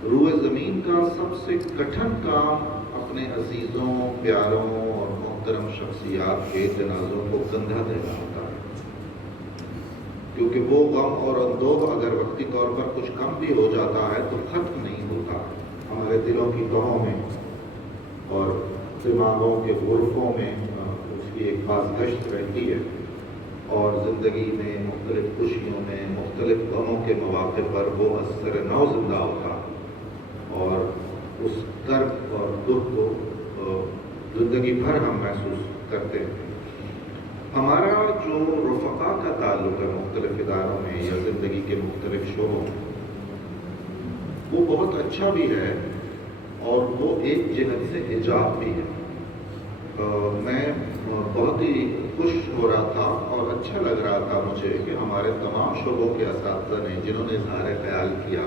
روئے زمین کا سب سے کٹھن کام اپنے عزیزوں، پیاروں اور محترم شخصیات کے جنازوں کو کندھا دینا ہوتا ہے، کیونکہ وہ غم اور اندوہ اگر وقتی طور پر کچھ کم بھی ہو جاتا ہے تو ختم نہیں ہوتا، ہمارے دلوں کی تہوں میں اور دماغوں کے غرفوں میں اس کی ایک بازگشت رہتی ہے، اور زندگی میں مختلف خوشیوں میں، مختلف غموں کے مواقع پر وہ اثر نو زندہ ہوتا ہے، اور اس درد اور دکھ کو زندگی بھر ہم محسوس کرتے ہیں۔ ہمارا جو رفقا کا تعلق ہے مختلف اداروں میں یا زندگی کے مختلف شعبوں میں، وہ بہت اچھا بھی ہے اور وہ ایک جہت سے حجاب بھی ہے۔ میں بہت ہی خوش ہو رہا تھا اور اچھا لگ رہا تھا مجھے کہ ہمارے تمام شعبوں کے اساتذہ نے جنہوں نے اظہار خیال کیا،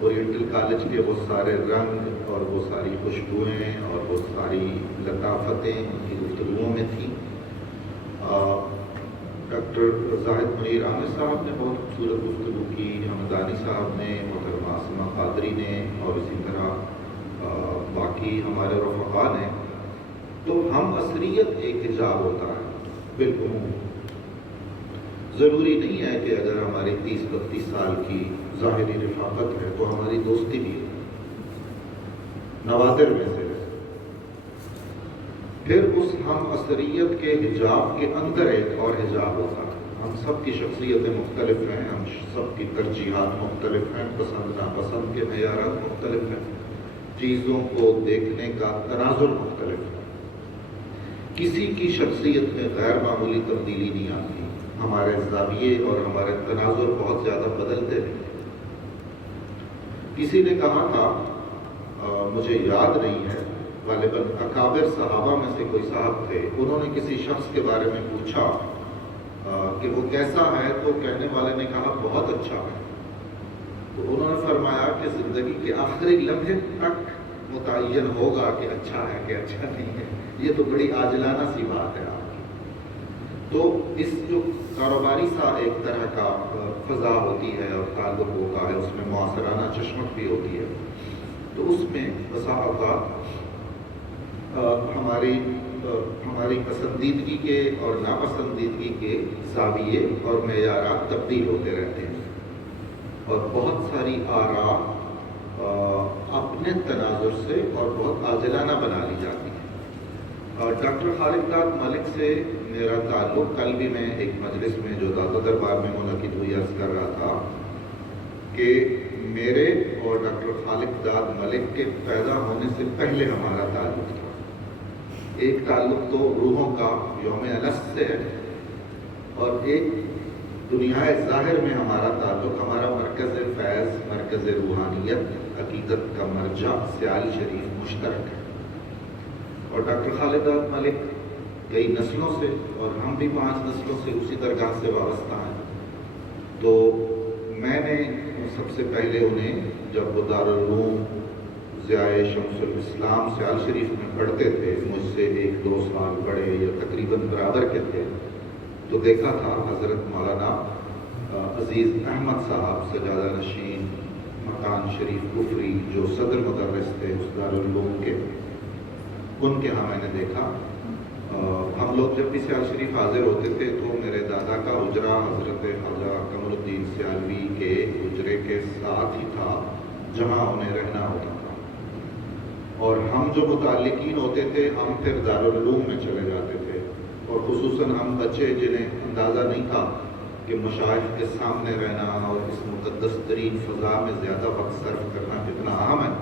اورینٹل کالج کے وہ سارے رنگ اور وہ ساری خوشبوئیں اور وہ ساری لطافتیں ان کی گفتگوؤں میں تھیں۔ ڈاکٹر زاہد منیر عامر صاحب نے بہت خوبصورت گفتگو کی، حمدانی صاحب نے، محترمہ عاصمہ قادری نے، اور اسی طرح باقی ہمارے رفقا نے۔ تو ہم عصریت ایک حجاب ہوتا ہے بالعموم، ضروری نہیں ہے کہ اگر ہماری 30-32 سال کی ظاہری رفاقت ہے تو ہماری دوستی بھی ہے، نوادر میں سے۔ پھر اس ہم عصریت کے حجاب کے اندر ایک اور حجاب ہوتا ہے۔ ہم سب کی شخصیتیں مختلف ہیں، ہم سب کی ترجیحات مختلف ہیں، پسند ناپسند کے معیارات مختلف ہیں، چیزوں کو دیکھنے کا تناظر مختلف ہے۔ کسی کی شخصیت میں غیر معمولی تبدیلی نہیں آتی، ہمارے زاویے اور ہمارے تناظر بہت زیادہ بدلتے ہیں۔ کسی نے کہا تھا، مجھے یاد نہیں ہے، غالباً اکابر صحابہ میں سے کوئی صاحب تھے، انہوں نے کسی شخص کے بارے میں پوچھا کہ وہ کیسا ہے، تو کہنے والے نے کہا بہت اچھا ہے۔ تو انہوں نے فرمایا کہ زندگی کے آخری لمحے تک متعین ہوگا کہ اچھا ہے کہ اچھا نہیں ہے۔ یہ تو بڑی عاجلانہ سی بات ہے آپ کی۔ تو اس جو کاروباری سا ایک طرح کا فضا ہوتی ہے اور تعلق ہوتا ہے، اس میں معاصرانہ چشمک بھی ہوتی ہے، تو اس میں بسا اوقات ہماری پسندیدگی کے اور ناپسندیدگی کے زاویے اور معیارات تبدیل ہوتے رہتے ہیں، اور بہت ساری آراء اپنے تناظر سے اور بہت عاجلانہ بنا لی جاتی ہیں۔ ڈاکٹر خالق داد ملک سے میرا تعلق، کل بھی میں ایک مجلس میں جو دادا دربار میں منعقد ہوئی عرض کر رہا تھا کہ میرے اور ڈاکٹر خالق داد ملک کے پیدا ہونے سے پہلے ہمارا تعلق تھا۔ ایک تعلق تو روحوں کا یوم الست سے ہے، اور ایک دنیا ظاہر میں ہمارا تعلق، ہمارا مرکز فیض، مرکز روحانیت، حقیقت کا مرجع سیال شریف مشترک ہے۔ اور ڈاکٹر خالق داد ملک کئی نسلوں سے، اور ہم بھی 5 نسلوں سے اسی درگاہ سے وابستہ ہیں۔ تو میں نے سب سے پہلے انہیں، جب وہ دارالعلوم ضیاء شمس الاسلام سیال شریف میں پڑھتے تھے، مجھ سے 1-2 سال بڑے یا تقریباً برابر کے تھے، تو دیکھا تھا حضرت مولانا عزیز احمد صاحب سجادہ نشین مکان شریف کفری، جو صدر مدرس تھے اس دارالعلوم کے، ان کے ہاں میں نے دیکھا۔ ہم لوگ جب بھی سیال شریف حاضر ہوتے تھے تو میرے دادا کا حجرہ حضرت خواجہ کمر الدین سیالوی کے حجرے کے ساتھ ہی تھا جہاں انہیں رہنا ہوتا تھا، اور ہم جو متعلقین ہوتے تھے ہم پھر دارالعلوم میں چلے جاتے تھے، اور خصوصاً ہم بچے جنہیں اندازہ نہیں تھا کہ مشائخ کے سامنے رہنا اور اس مقدس ترین فضا میں زیادہ وقت صرف کرنا کتنا اہم ہے،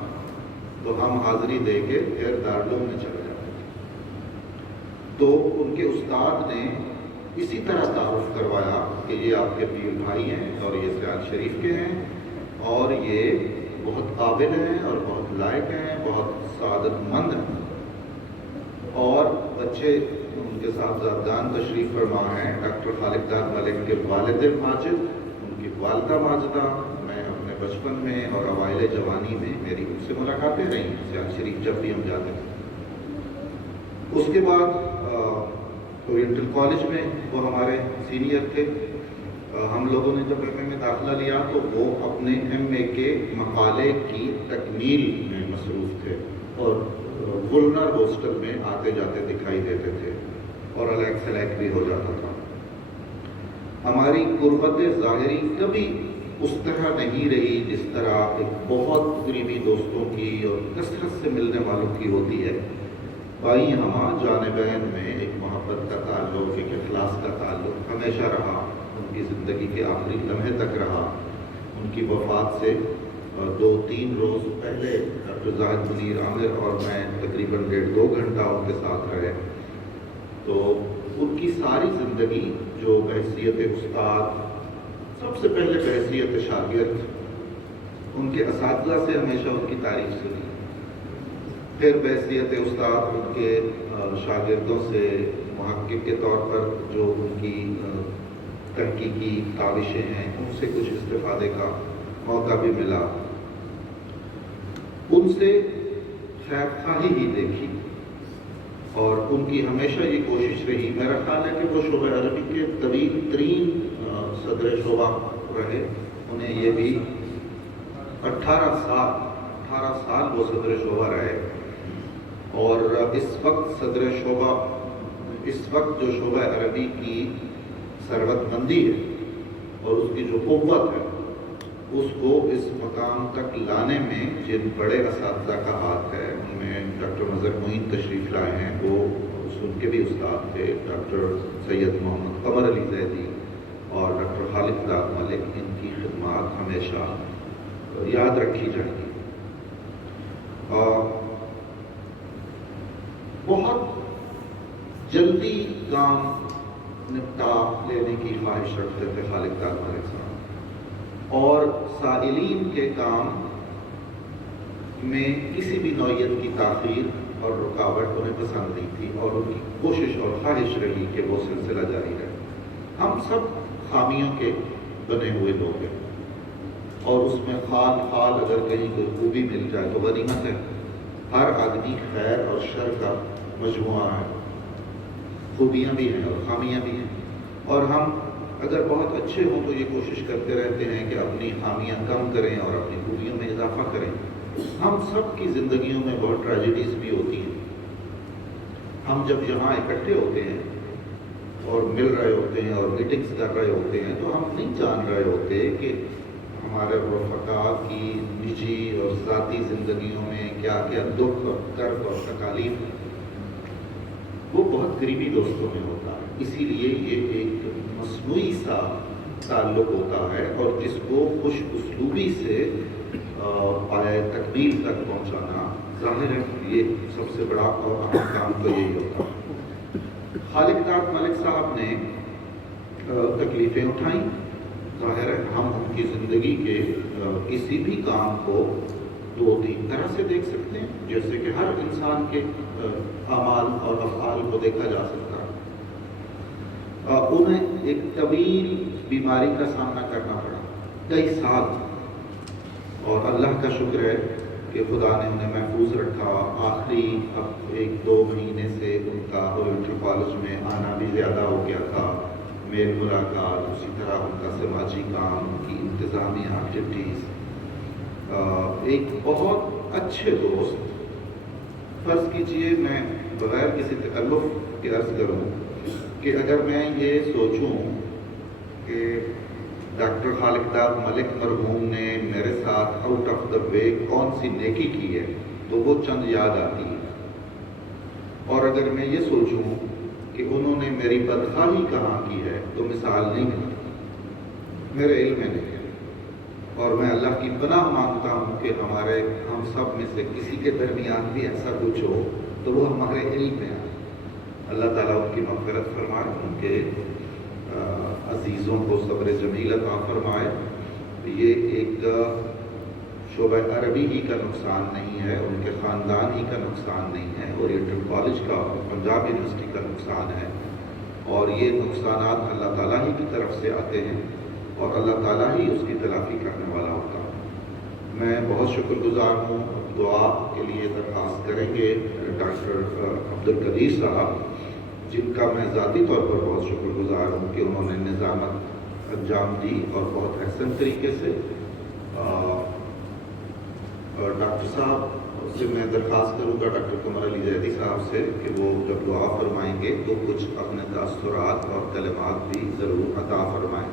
تو ہم حاضری دے کے پھر دارالعلوم میں چلے جاتے تھے۔ تو ان کے استاد نے اسی طرح تعارف کروایا کہ یہ آپ کے پیر بھائی ہیں اور یہ سیال شریف کے ہیں، اور یہ بہت قابل ہیں اور بہت لائق ہیں، بہت سعادت مند ہیں۔ اور بچے ان کے صاحبزادگان تشریف فرما ہیں، ڈاکٹر خالق داد ملک کے والد ماجد، ان کی والدہ ماجدہ، میں اپنے بچپن میں اور اوائل جوانی میں میری ان سے ملاقاتیں رہیں سیال شریف جب بھی ہم جاتے تھے۔ اس کے بعد اورینٹل کالج میں وہ ہمارے سینئر تھے، ہم لوگوں نے جب ایم اے میں داخلہ لیا تو وہ اپنے ایم اے کے مقالے کی تکمیل میں مصروف تھے اور ولنر ہاسٹل میں آتے جاتے دکھائی دیتے تھے اور الیک سلیک بھی ہو جاتا تھا۔ ہماری قربت ظاہری کبھی اس طرح نہیں رہی جس طرح ایک بہت قریبی دوستوں کی اور کثرت سے ملنے والوں کی ہوتی ہے۔ بھائی ہماں جانبین میں ایک محبت کا تعلق، ایک اخلاص کا تعلق ہمیشہ رہا، ان کی زندگی کے آخری لمحے تک رہا۔ ان کی وفات سے 2-3 روز پہلے ڈاکٹر زاہد منیر عامر اور میں تقریباً 1.5-2 گھنٹہ ان کے ساتھ رہے۔ تو ان کی ساری زندگی جو بحیثیت استاد، سب سے پہلے بحیثیت شاگرد، ان کے اساتذہ سے ہمیشہ ان کی تعریف سنی، پھر بحیثیت استاد ان کے شاگردوں سے محقق کے طور پر جو ان کی تحقیقی کاوشیں ہیں ان سے کچھ استفادے کا موقع بھی ملا۔ ان سے خیر خواہی ہی دیکھی اور ان کی ہمیشہ یہ کوشش رہی۔ میرا خیال ہے کہ وہ شعبہ عربی کے طویل ترین صدر شعبہ رہے۔ انہیں یہ بھی 18 سال وہ صدر شعبہ رہے، اور اس وقت جو شعبہ عربی کی ثروت مندی ہے اور اس کی جو قوت ہے، اس کو اس مقام تک لانے میں جن بڑے اساتذہ کا ہاتھ ہے، ان میں ڈاکٹر مظہر معین تشریف لائے ہیں، وہ ان کے بھی استاد تھے، ڈاکٹر سید محمد قمر علی زیدی اور ڈاکٹر خالق داد ملک۔ ان کی خدمات ہمیشہ یاد رکھی جائیں گی۔ بہت جلدی کام نپٹا لینے کی خواہش رکھتے تھے خالق داد ملک صاحب، اور سائلین کے کام میں کسی بھی نوعیت کی تاخیر اور رکاوٹ انہیں پسند نہیں تھی، اور ان کی کوشش اور خواہش رہی کہ وہ سلسلہ جاری رہے۔ ہم سب خامیوں کے بنے ہوئے لوگ ہیں، اور اس میں خال اگر کہیں کوئی خوبی مل جائے تو غنیمت ہے۔ ہر آدمی خیر اور شر کا مجموعہ ہے، خوبیاں بھی ہیں اور خامیاں بھی ہیں، اور ہم اگر بہت اچھے ہوں تو یہ کوشش کرتے رہتے ہیں کہ اپنی خامیاں کم کریں اور اپنی خوبیوں میں اضافہ کریں۔ ہم سب کی زندگیوں میں بہت ٹریجڈیز بھی ہوتی ہیں۔ ہم جب یہاں اکٹھے ہوتے ہیں اور مل رہے ہوتے ہیں اور میٹنگز کر رہے ہوتے ہیں تو ہم نہیں جان رہے ہوتے کہ ہمارے رفقاء کی نجی اور ذاتی زندگیوں میں کیا کیا دکھ اور درد اور تکالیف ہے۔ وہ بہت قریبی دوستوں میں ہوتا ہے، اسی لیے یہ ایک مصنوعی سا تعلق ہوتا ہے، اور جس کو خوش اسلوبی سے پائے تکمیل تک پہنچانا، ظاہر ہے یہ سب سے بڑا اور اہم کام تو یہی ہوتا ہے۔ خالق داد ملک صاحب نے تکلیفیں اٹھائیں، ظاہر ہے ہم ان کی زندگی کے کسی بھی کام کو 2-3 طرح سے دیکھ سکتے ہیں، جیسے کہ ہر انسان کے اعمال اور افعال کو دیکھا جا سکتا ہے۔ انہیں ایک طویل بیماری کا سامنا کرنا پڑا، کئی سال، اور اللہ کا شکر ہے کہ خدا نے انہیں محفوظ رکھا۔ آخری اب 1-2 مہینے سے ان کا اورینٹل کالج میں آنا بھی زیادہ ہو گیا تھا، میل ملاقات، اسی طرح ان کا سماجی کام، ان کی انتظامی ایکٹیویٹیز۔ ایک بہت اچھے دوست، فرض کیجئے میں بغیر کسی تکلف کے عرض کروں کہ اگر میں یہ سوچوں کہ ڈاکٹر خالق داد ملک مرحوم نے میرے ساتھ آؤٹ آف دا وے کون سی نیکی کی ہے تو وہ چند یاد آتی ہے، اور اگر میں یہ سوچوں کہ انہوں نے میری بدخواہی کہاں کی ہے تو مثال نہیں ملتی، میرے علم میں نہیں ہے، اور میں اللہ کی پناہ مانگتا ہوں کہ ہم سب میں سے کسی کے درمیان بھی ایسا کچھ ہو تو وہ ہمارے علم میں آئے۔ اللہ تعالیٰ ان کی مغفرت فرمائے، ان کے عزیزوں کو صبر جمیل عطا فرمائے۔ یہ ایک شعبہ عربی ہی کا نقصان نہیں ہے، ان کے خاندان ہی کا نقصان نہیں ہے، اورینٹل کالج کا، پنجاب یونیورسٹی کا نقصان ہے، اور یہ نقصانات اللہ تعالیٰ ہی کی طرف سے آتے ہیں، اور اللہ تعالیٰ ہی اس کی تلافی کرنے والا ہوتا ہے۔ میں بہت شکر گزار ہوں، دعا کے لیے درخواست کریں گے ڈاکٹر عبدالقدیر صاحب، جن کا میں ذاتی طور پر بہت شکر گزار ہوں کہ انہوں نے نظامت انجام دی اور بہت احسن طریقے سے. اور ڈاکٹر صاحب سے میں درخواست کروں گا ڈاکٹر قمر علی زیدی صاحب سے کہ وہ جب دعا فرمائیں گے تو کچھ اپنے تاثرات اور کلمات بھی ضرور عطا فرمائیں.